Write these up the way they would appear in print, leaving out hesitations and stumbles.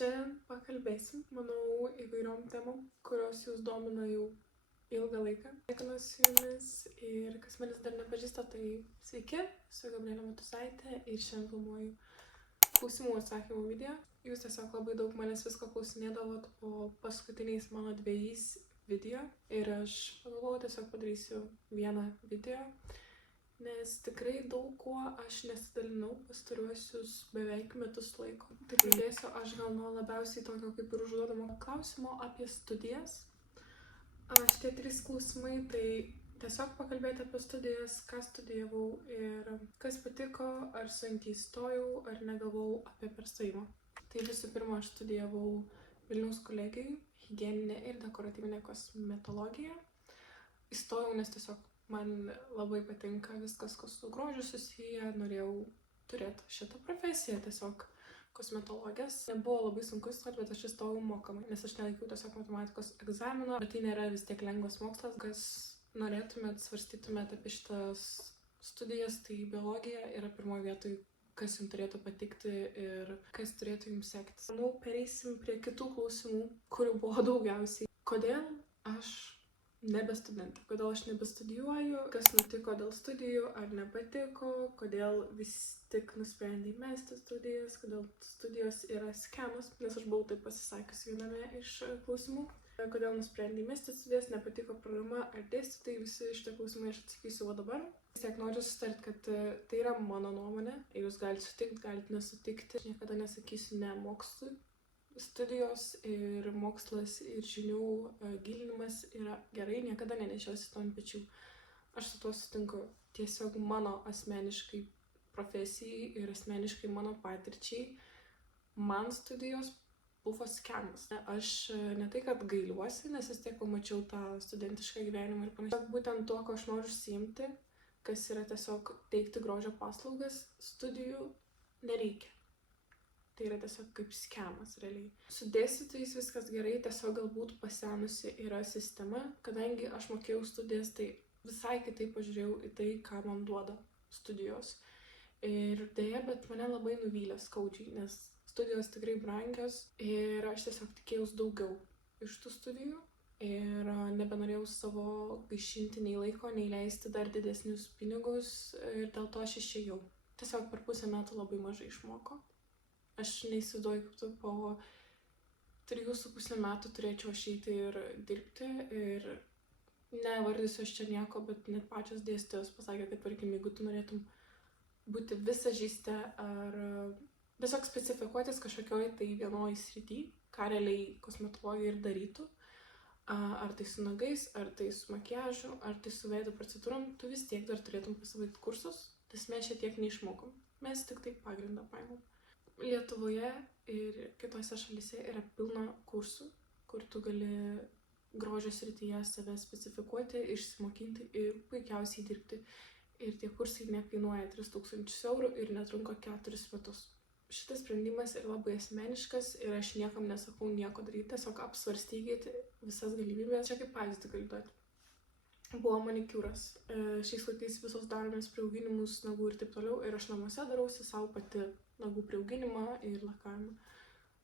Šiandien pakalbėsim, manau, įvairiom temom, kurios jūs domina jau ilgą laiką. Sveikinuosi su jumis ir kas manęs dar nepažįsta, tai sveiki, esu Gabrielė Matusaitė ir šiandien filmuoju klausimų atsakymų video. Jūs tiesiog labai daug manęs visko klausinėdavot po paskutiniais mano 2 video ir aš pagalvojau, tiesiog padarysiu vieną video, nes tikrai daug kuo aš nesidalinau pastaruosius beveik metus laiko. Tai pradėsiu aš gal nuo labiausiai tokio kaip ir užduodamo klausimo apie studijas. Šitie 3 klausimai, tai tiesiog pakalbėti apie studijas, ką studijavau ir kas patiko, ar sunkiai stojau, ar negalvojau apie perstojimą. Tai visų pirma, aš studijavau Vilniaus kolegijai higieninę ir dekoratyvinę kosmetologiją. Įstojau, nes tiesiog man labai patinka viskas, kas su grožiu susiję, norėjau turėti šitą profesiją, tiesiog kosmetologės. Nebuvo labai sunku įstoti, bet aš įstojau mokamai, nes aš nelaikiau tiesiog matematikos egzamino, bet tai nėra vis tiek lengvas mokslas. Kas norėtumėt, svarstytumėt apie šitas studijas, tai biologija yra pirmoje vietoje, kas jums turėtų patikti ir kas turėtų jums sektis. Manau, pereisim prie kitų klausimų, kurių buvo daugiausiai. Kodėl aš nebe studentė? Kodėl aš nebestudijuoju? Kas nutiko dėl studijų? Ar nepatiko? Kodėl vis tik nusprendei mesti studijas? Kodėl studijos yra skemas? Nes aš buvau taip pasisakius viename iš klausimų. Kodėl nusprendei mesti studijas? Nepatiko programa ar dėstytojai? Visi šitie klausimai aš atsakysiu va dabar. Vis tiek noriu susitart, kad tai yra mano nuomonė. Jūs galite sutikti, galite nesutikti. Aš niekada nesakysiu ne mokslui. Studijos ir mokslas ir žinių gilinimas yra gerai, niekada nenešiosiu to ant pečių. Aš su tuo sutinku. Tiesiog mano asmeniškai profesijai ir asmeniškai mano patirčiai man studijos buvo skemas. Aš ne tai, kad gailiuosi, nes vis tiek pamačiau tą studentišką gyvenimą ir panašiai. Būtent tuo, ko aš noriu užsiimti, kas yra tiesiog teikti grožio paslaugas, studijų nereikia. Tai yra tiesiog kaip skemas realiai. Su dėstytojais viskas gerai, tiesiog galbūt pasenusi yra sistema. Kadangi aš mokėjau studijas, tai visai kitaip pažiūrėjau į tai, ką man duoda studijos. Ir dėja, bet mane labai nuvylė skaudžiai, nes studijos tikrai brangios ir aš tiesiog tikėjausi daugiau iš tų studijų. Ir nebenorėjau savo gaišinti nei laiko, nei leisti dar didesnius pinigus ir dėl to aš išėjau. Tiesiog per pusę metų labai mažai išmoko. Aš neįsivaizduoju, kaip tu po 3,5 metų turėčiau išeiti ir dirbti ir nevardysiu aš čia nieko, bet net pačios dėstytojos pasakė, kad tarkim, jeigu tu norėtum būti visažiste ar tiesiog specifikuotis kažkokioj tai vienoj srity, ką realiai kosmetologija ir darytų, ar tai su nagais, ar tai su makiažu, ar tai su veido procedūrom, tu vis tiek dar turėtum pasibaigti kursus, tas mes šiek tiek neišmokom, mes tik tai pagrindą paimam. Lietuvoje ir kitose šalyse yra pilna kursų, kur tu gali grožio srityje save specifikuoti, išsimokinti ir puikiausiai dirbti. Ir tie kursai nekainuoja 3000 eurų ir netrunka 4 metus. Šitas sprendimas yra labai asmeniškas ir aš niekam nesakau nieko daryti, tiesiog apsvarstykite visas galimybės. Čia kaip pavyzdį galiu duoti. Buvo manikiūras. Šiais laikais visos daromės priauginimus nagų ir taip toliau ir aš namuose darausi savo pati nagų priauginimą ir lakavimą.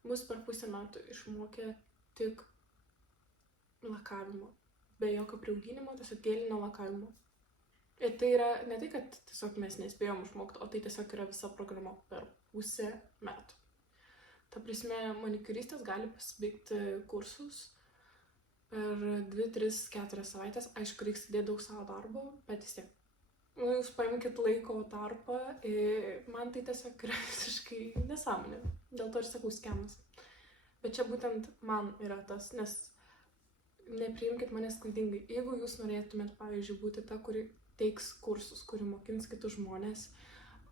Mus per pusę metų išmokė tik lakavimo, be jokio priauginimo, tiesiog gelinio lakavimo. Ir tai yra ne tai, kad tiesiog mes nespėjom išmokti, o tai tiesiog yra visa programa per pusę metų. Ta prasme, manikiūristės gali pasibaigti kursus per 2, 3, 4 savaitės. Aišku, reiks įdėti daug savo darbo, bet vis tiek. Jūs paimkit laiko tarpą ir man tai tiesiog yra visiškai nesąmonė. Dėl to ir sakau skemas. Bet čia būtent man yra tas, nes nepriimkit manęs klaidingai. Jeigu jūs norėtumėt, pavyzdžiui, būti ta, kuri teiks kursus, kuri mokins kitus žmonės,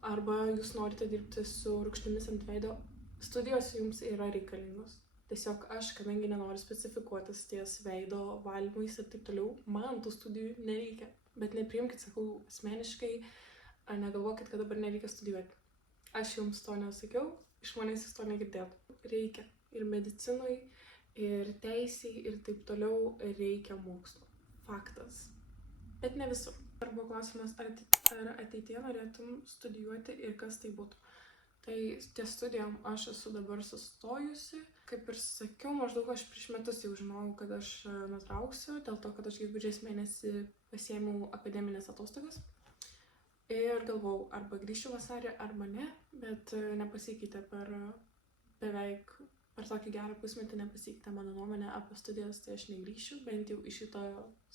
arba jūs norite dirbti su rūgštimis ant veido, studijos jums yra reikalingos. Tiesiog aš, kadangi nenoriu specifikuotis ties veido valymais ir taip toliau, man tų studijų nereikia. Bet nepriimkit, sakau, asmeniškai, negalvokit, kad dabar nereikia studijuoti. Aš jums to nesakiau, iš manęs jūs to negirdėt. Reikia ir medicinui, ir teisei, ir taip toliau reikia mokslo. Faktas. Bet ne visur. Arba klausimas, ar ateityje norėtum studijuoti ir kas tai būtų. Tai ties studijom aš esu dabar sustojusi. kaip ir sakiau, maždaug aš prieš metus jau žinojau, kad aš nutrauksiu, dėl to, kad aš gegužės mėnesį pasiėmiau akademinės atostogas. Ir galvojau, arba grįšiu vasarį, arba ne, bet nepasikeitė beveik per tokį gerą pusmetį nepasikeitė mano nuomonė apie studijas, tai aš negrįšiu, bent jau į šitą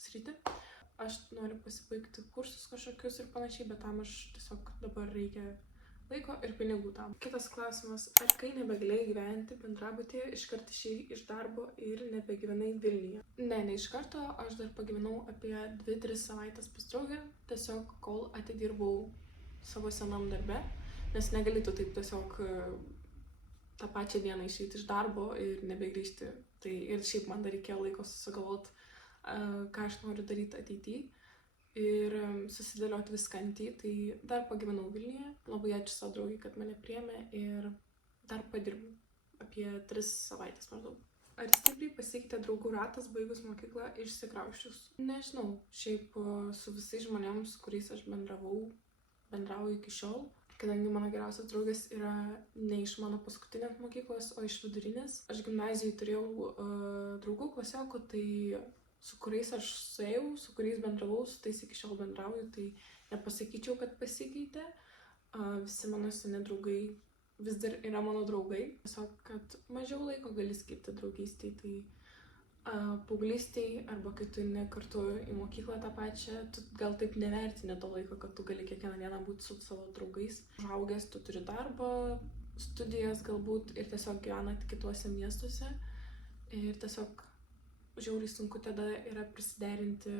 sritį. Aš noriu pasibaigti kursus kažkokius ir panašiai, bet tam aš tiesiog dabar reikia laiko ir pinigų tam. Kitas klausimas, ar kai nebegalėjai gyventi bendrabutyje, iškart išėjai iš darbo ir nebegyvenai Vilniuje? Ne iš karto, aš dar pagyvenau apie 2-3 savaitės pas draugę, tiesiog kol atidirbau savo senam darbe, nes negalėtų taip tiesiog tą pačią dieną išeiti iš darbo ir nebegrįžti. Tai ir šiaip man dar reikėjo laiko susigalvoti, ką aš noriu daryti ateityje ir susidėlioti viską ant jį. Tai dar pagyvenau Vilniuje, labai ačiū savo draugiai, kad mane priėmė ir dar padirbau apie 3 savaitės maždaug. Ar stipriai pasikeitė draugų ratas baigus mokyklą išsikrausčius? Nežinau, šiaip su visais žmonėms, su kuriais aš bendrauju iki šiol, kadangi mano geriausias draugas yra ne iš mano paskutinės mokyklos, o iš vidurinės. Aš gimnazijai turėjau draugų klasiokų, tai su kuriais aš suėjau, su kuriais bendravau, su tais iki šiol bendrauju, tai nepasakyčiau, kad pasikeitė. Visi mano seni draugai vis dar yra mano draugai. Tiesiog, kad mažiau laiko gali skirti draugystei, tai paauglystėj arba kai tu eini kartu į mokyklą tą pačią, tu gal taip nevertini to laiko, kad tu gali kiekvieną dieną būti su savo draugais. Užaugęs, tu turi darbą, studijas galbūt ir tiesiog gyvenat kituose miestuose. Ir tiesiog žiauriai sunku tada yra prisiderinti,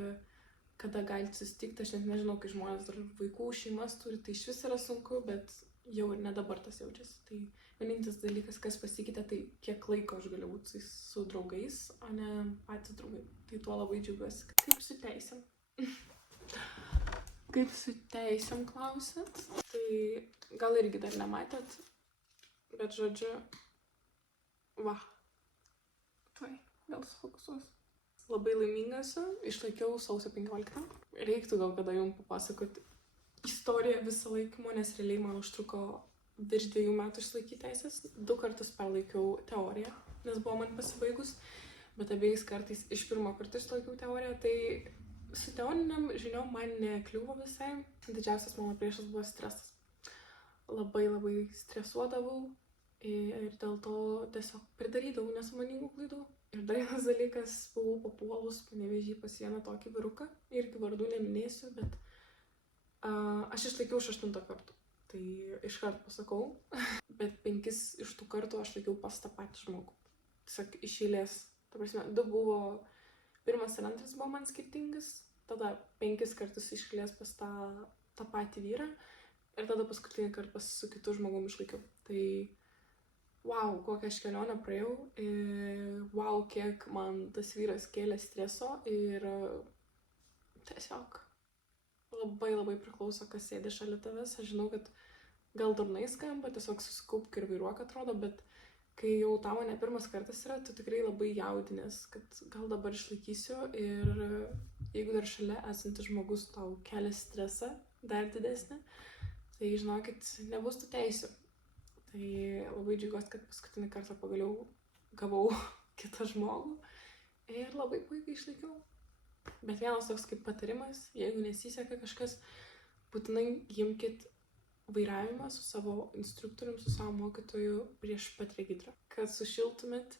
kada galite susitikti. Aš net nežinau, kai žmonės dar vaikų, šeimas turi, tai iš vis yra sunku, bet jau ir ne dabar tas jaučiasi. Tai vienintelis dalykas, kas pasikeitė, tai kiek laiko aš galiu būti su draugais, o ne patys draugai. Tai tuo labai džiaugiuosi. Kaip su teisėm? Kaip su teisėm klausit? Tai gal irgi dar nematėt, bet žodžiu, tuoj, vėl sufokusuos. Labai laiminga esu, išlaikiau sausio 15. Reiktų gal kada jums papasakoti istoriją visą laikymo, nes realiai man užtruko virš 2 metų išlaikyti teisės. 2 kartus perlaikiau teoriją, nes buvo man pasibaigus, bet abiejais kartais iš pirmo karto išlaikiau teoriją, tai su teoriniam žiniom man nekliuvo visai. Didžiausias mano priešas buvo stresas. Labai stresuodavau ir dėl to tiesiog pridarydavau nesąmoningų klaidų. Ir dar vienas dalykas, buvau papuolus Panevėžy pas vieną tokį vyruką, irgi vardų neminėsiu, bet aš išlaikiau iš 8 kartų. Tai iškart pasakau, bet 5 iš tų kartų aš laikiau pas tą patį žmogų. Tiesiog iš eilės. Ta prasme, 2 buvo, 1 ir 2 buvo man skirtingas, tada 5 kartus iš eilės pas tą patį vyrą ir tada paskutinį kartą su kitu žmogum išlaikiau. Tai wow, kokią aš kelionę praėjau, wow, kiek man tas vyras kėlė streso ir tiesiog labai priklauso, kas sėdi šalia tavęs. Aš žinau, kad gal durnai skamba, tiesiog susikaupk ir vairuok atrodo, bet kai jau tavo ne pirmas kartas yra, tu tikrai labai jaudinės, kad gal dabar išlaikysiu ir jeigu dar šalia esantis žmogus tau kelia stresą dar didesnį, tai žinokit, nebus tų teisių. Tai labai džiaugiuosi, kad paskutinį kartą pagaliau gavau kitą žmogų ir labai puikiai išlaikiau. Bet vienas toks kaip patarimas, jeigu nesiseka kažkas, būtinai imkit vairavimą su savo instruktorium, su savo mokytoju prieš pat regitrą, kad sušiltumėt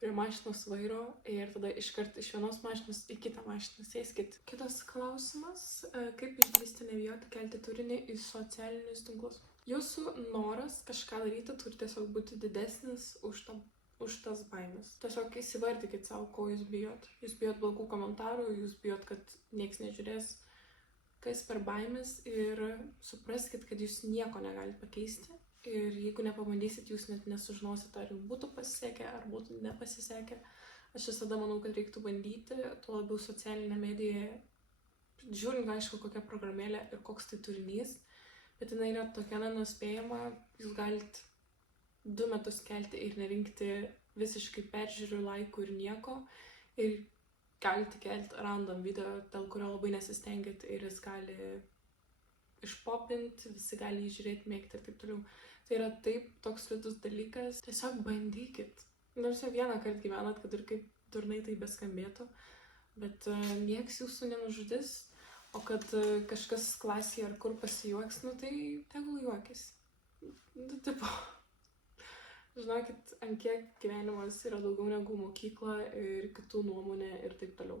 prie mašinos vairo ir tada iškart iš vienos mašinos į kitą mašiną sėskit. Kitas klausimas, kaip išdrįsti nebijoti kelti turinį į socialinius tinklus? Jūsų noras kažką daryti turi tiesiog būti didesnis už tas baimės. Tiesiog įsivardykit savo, ko jūs bijot. Jūs bijot blogų komentarų, jūs bijot, kad nieks nežiūrės, kas per baimės ir supraskit, kad jūs nieko negalite pakeisti. Ir jeigu nepabandysit, jūs net nesužinosit, ar jums būtų pasisekę, ar būtų nepasisekę. Aš visada manau, kad reiktų bandyti, tuo labiau socialinė medija, žiūrint, aišku, kokia programėlė ir koks tai turinys. Bet jinai yra tokia nenuspėjama, jūs galite 2 metus kelti ir nerinkti visiškai peržiūrių, laikų ir nieko. Ir galite kelti random video, dėl kurio labai nesistengėt ir jis gali išpopinti, visi gali jį žiūrėti, mėgti ir taip toliau. Tai yra taip toks slidus dalykas. Tiesiog bandykit. Nors jau vieną kartą gyvenat, kad ir kaip durnai tai beskambėtų, bet nieks jūsų nenužudys, o kad kažkas klasėje ar kur pasijuoks, nu tai tegul juokis. Nu, tipo, žinokit, ant kiek gyvenimas yra daugiau negu mokykla ir kitų nuomonė ir taip toliau.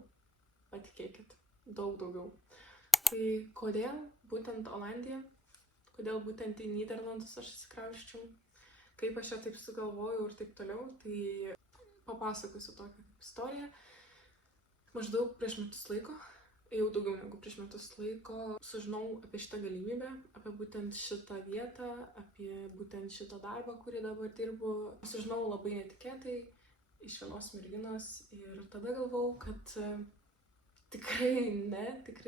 Patikėkit, daug daugiau. Tai kodėl būtent Olandija, kodėl būtent į Nyderlandus aš įsikrausčiau, kaip aš čia taip sugalvojau ir taip toliau, tai papasakosiu tokią istoriją. Maždaug prieš metus laiko, jau daugiau negu prieš metus laiko, sužinau apie šitą galimybę, apie būtent šitą vietą, apie būtent šitą darbą, kurį dabar dirbu. Sužinau labai netikėtai iš vienos merginos ir tada galvau, kad tikrai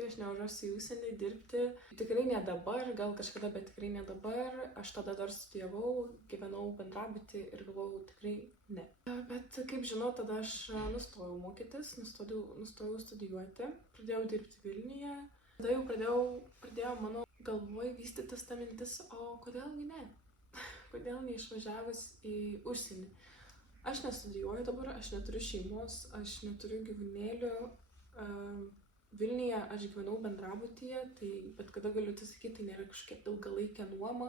aš nevažiuosiu į užsienį dirbti. Tikrai ne dabar, gal kažkada, bet tikrai ne dabar. Aš tada dar studijavau, gyvenau bendrabuty ir galvojau, tikrai ne. Bet kaip žinau, tada aš nustojau mokytis, nustojau studijuoti, pradėjau dirbti Vilniuje. Tada jau pradėjo mano galvoj vystytis ta mintis, o kodėlgi ne? Kodėl neišvažiavus į užsienį? Aš nestudijuoju dabar, aš neturiu šeimos, aš neturiu gyvūnėlių. Vilniuje aš gyvenau bendrabutyje, tai bet kada galiu tai sakyti, tai nėra kažkokia ilgalaikė nuoma,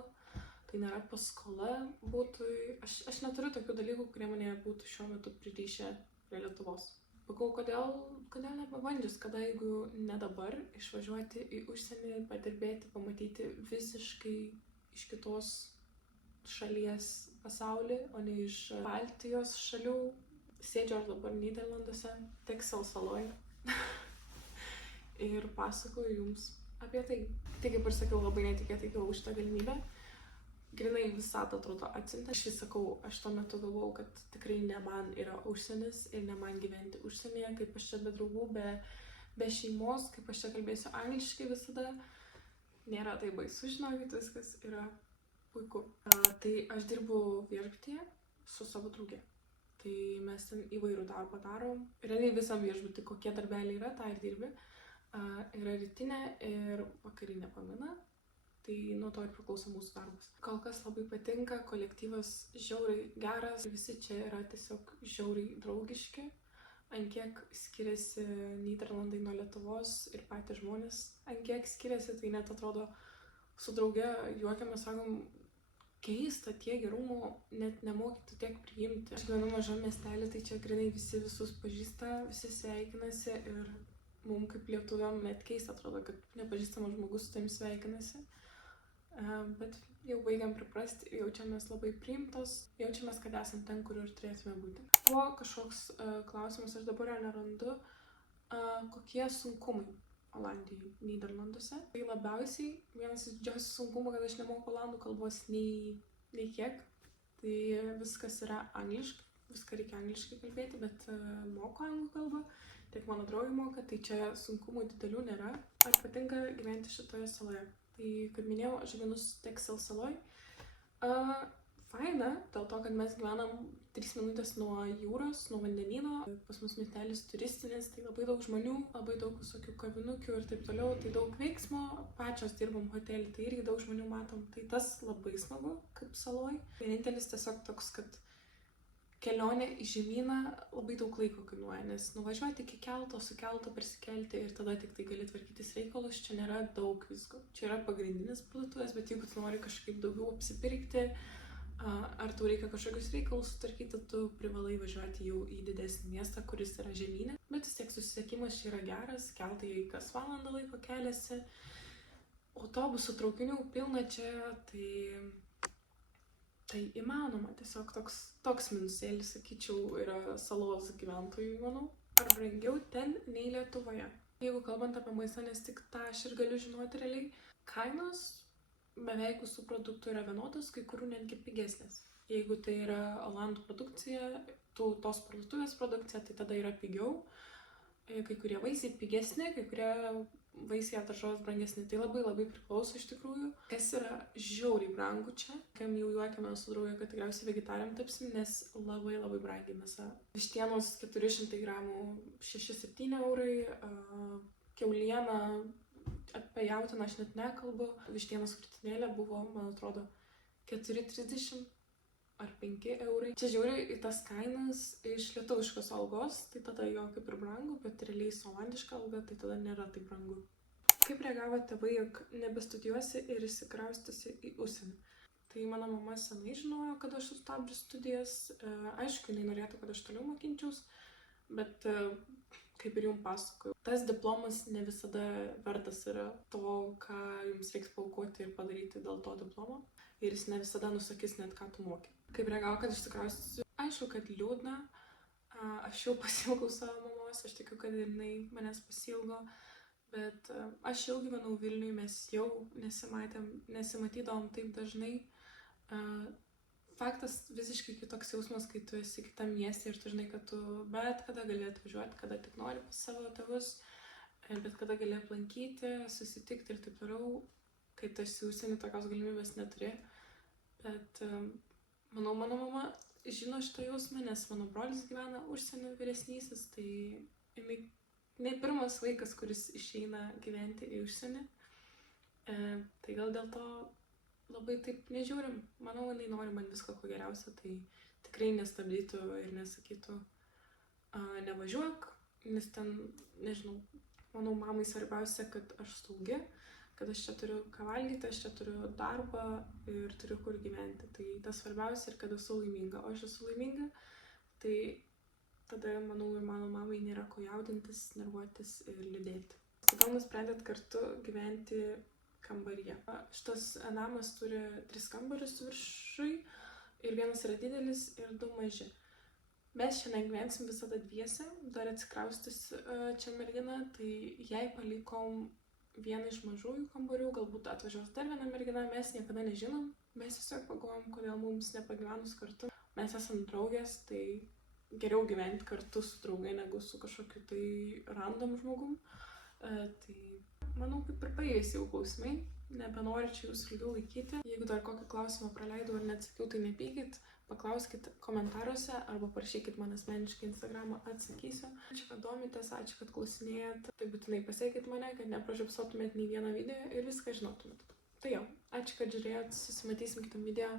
tai nėra paskola būtui. Aš neturiu tokių dalykų, kurie mane būtų šiuo metu pririšę prie Lietuvos. Pakau, kodėl nepabandžius, kada jeigu ne dabar išvažiuoti į užsienį, padirbėti, pamatyti visiškai iš kitos šalies pasaulį, o ne iš Baltijos šalių. Sėdžiu aš dabar Nyderlanduose, Texel saloj. Ir pasakoju jums apie tai. Tai kaip ir sakiau, labai netikėtai gavau šitą galimybę. Grinai visata atrodo atsiuntė. Aš vis sakau, aš tuo metu galvojau, kad tikrai ne man yra užsienis ir ne man gyventi užsienyje, kaip aš čia be draugų, be šeimos, kaip aš čia kalbėsiu angliškai visada. Nėra tai baisu, žinokit, viskas yra puiku. Tai aš dirbu viešbutyje su savo drauge. Tai mes ten įvairių darbą darom. Realiai visam viešbutį, kokie darbeliai yra, tą ir dirbi. Yra rytinė ir vakarinė pamaina. Tai nuo to ir priklauso mūsų darbas. Kol kas labai patinka, kolektyvas žiauriai geras. Visi čia yra tiesiog žiauriai draugiški. Ant kiek skiriasi Nyderlandai nuo Lietuvos ir patys žmonės. Ant kiek skiriasi, tai net atrodo su drauge juokiamės, sakom, keista, tiek gerumo net nemokyti tiek priimti. Aš gyvenu mažam miestelį, tai čia grinai visi visus pažįsta, visi sveikinasi ir mums kaip lietuviam net keista atrodo, kad nepažįstamas žmogus su tavim sveikinasi. Bet jau baigiam priprasti, jaučiamės labai priimtos, jaučiamės, kad esam ten, kur ir turėtume būti. Buvo kažkoks klausimas, aš dabar jo nerandu, kokie sunkumai Olandijai, Nyderlanduose. Tai labiausiai vienas iš didžiausių sunkumų, kad aš nemoku olandų kalbos nei kiek. Tai viskas yra angliškai, viską reikia angliškai kalbėti, bet moku anglų kalbą. Tiek mano draugai moka, tai čia sunkumų didelių nėra. Ar patinka gyventi šitoje saloje? Tai, kaip minėjau, aš gyvenu Texel saloj. Faina, dėl to, kad mes gyvenam 3 minutės nuo jūros, nuo vandenyno. Pas mus miestelis turistinis, tai labai daug žmonių, labai daug visokių kavinukių ir taip toliau. Tai daug veiksmo, pačios dirbam hotelį, tai irgi daug žmonių matom. Tai tas labai smagu, kaip saloj. Vienintelis tiesiog toks, kad kelionė į žemyną labai daug laiko kainuoja, nes nuvažiuoti iki kelto, su kelto persikelti ir tada tik tai gali tvarkytis reikalus, čia nėra daug visko. Čia yra pagrindinis parduotuvės, bet jeigu tu nori kažkaip daugiau apsipirkti, ar tau reikia kažkokius reikalus sutvarkyti, tu privalai važiuoti jau į didesnį miestą, kuris yra žemyne. Bet vis tiek susisiekimas čia yra geras, keltai kas valandą laiko keliasi, autobusų, traukinių pilna čia, tai įmanoma. Tiesiog toks minusėlis, sakyčiau, yra salos gyventojų, manau. Ar brangiau ten nei Lietuvoje? Jeigu kalbant apie maistą, nes tik tą aš ir galiu žinoti realiai, kainos beveik visų produktų yra vienodos, kai kurių netgi pigesnės. Jeigu tai yra olandų produkcija, tos parduotuvės produkcija, tai tada yra pigiau. Kai kurie vaisiai pigesni, kai kurie vaisiai ar daržovės brangesni. Tai labai labai priklauso iš tikrųjų. Kas yra žiauriai brangu čia, kam jau juokiame su draugė, kad tikriausiai vegetariam tapsim, nes labai labai brangiai mėsa. Vištienos 400 gramų 6-7 eurai, kiauliena, apie jautieną aš net nekalbu. Vištienos krūtinėlė buvo, man atrodo, 4,30 ar 5 eurai. Čia žiūriu į tas kainas iš lietuviškos algos, tai tada jo kaip ir brangu, bet realiai su olandiška alga, tai tada nėra taip brangu. Kaip reagavo tėvai, jog nebestudijuosi ir įsikraustysi į užsienį? Tai mano mama senai žinojo, kad aš sustabdžiu studijas. Aišku, jinai norėtų, kad aš toliau mokinčiaus, bet kaip ir jums pasakoju, tas diplomas ne visada vertas yra to, ką jums reiks paaukoti ir padaryti dėl to diplomo. Ir jis ne visada nusakys net, ką tu moki. Kaip reagavo, kad išsikraustysiu? Aišku, kad liūdna. Aš jau pasiilgau savo mamos, aš tikiu, kad jinai manęs pasiilgo. Bet aš jau gyvenau Vilniui, mes jau nesimatydavom taip dažnai. Faktas visiškai kitoks jausmas, kai tu esi kitam mieste ir tu žinai, kad tu bet kada gali atvažiuoti, kada tik nori pas savo tėvus, bet kada gali aplankyti, susitikti ir taip toliau, kai tu esi užsieny, tokios galimybės neturi. Bet manau, mano mama žino šitą jausmą, nes mano brolis gyvena užsienio vyresnysis, tai jinai ne pirmas vaikas, kuris išeina gyventi į užsienį, tai gal dėl to labai taip nežiūrim. Manau, jinai nori man visko ko geriausio, tai tikrai nestabdytų ir nesakytų nevažiuok, nes ten, nežinau, manau, mamai svarbiausia, kad aš saugi, kad aš čia turiu ką valgyti, aš čia turiu darbą ir turiu kur gyventi. Tai tas svarbiausia ir kad esu laiminga. O aš esu laiminga, tai tada, manau, ir mano mamai nėra ko jaudintis, nervuotis ir liūdėti. Gal nusprendėt kartu gyventi kambaryje. Šitas namas turi 3 kambarius viršui ir vienas yra didelis ir 2 maži. Mes šiandien gyvensim visada dviese, dar atsikraustys čia mergina, tai jai palikom vieną iš mažųjų kambarių, galbūt atvažiuos dar viena mergina, mes niekada nežinom. Mes tiesiog pagalvojom, kodėl mums nepagyvenus kartu. Mes esam draugės, tai geriau gyventi kartu su draugai negu su kažkokiu tai random žmogum. Tai manau, kaip ir baigėsi jau klausimai, nebenoriu čia jūsų ilgiau laikyti. Jeigu dar kokį klausimą praleidau ar neatsakiau, tai nepykit, paklauskit komentaruose arba parašykit man asmeniškai Instagramą, atsakysiu. Ačiū, kad domitės, ačiū, kad klausinėjat. Tai būtinai pasiekit mane, kad nepražiopsotumėt nei vieną video ir viską žinotumėt. Tai jo, ačiū, kad žiūrėjot, susimatysim kitam video.